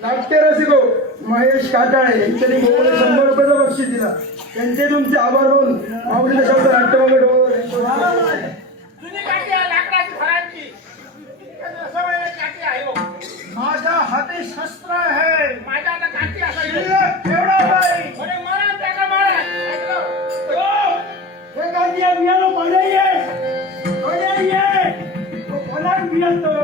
नाट्य रसिको महेश काटाळे यांच्यानी मोबाईल 100 रुपयाचा बक्षीस दिला. त्यांचे तुमचे आभार मानून माऊलीचा शब्द नाट्यमंगळ माझ्या हाती शस्त्र आहे. माझ्या आता काठी असायची एवढा नाही. अरे मला त्याला मारा. हे काठी बियाणं पाण्याई आहे. पाण्याई आहे. तो कोणाला बियातो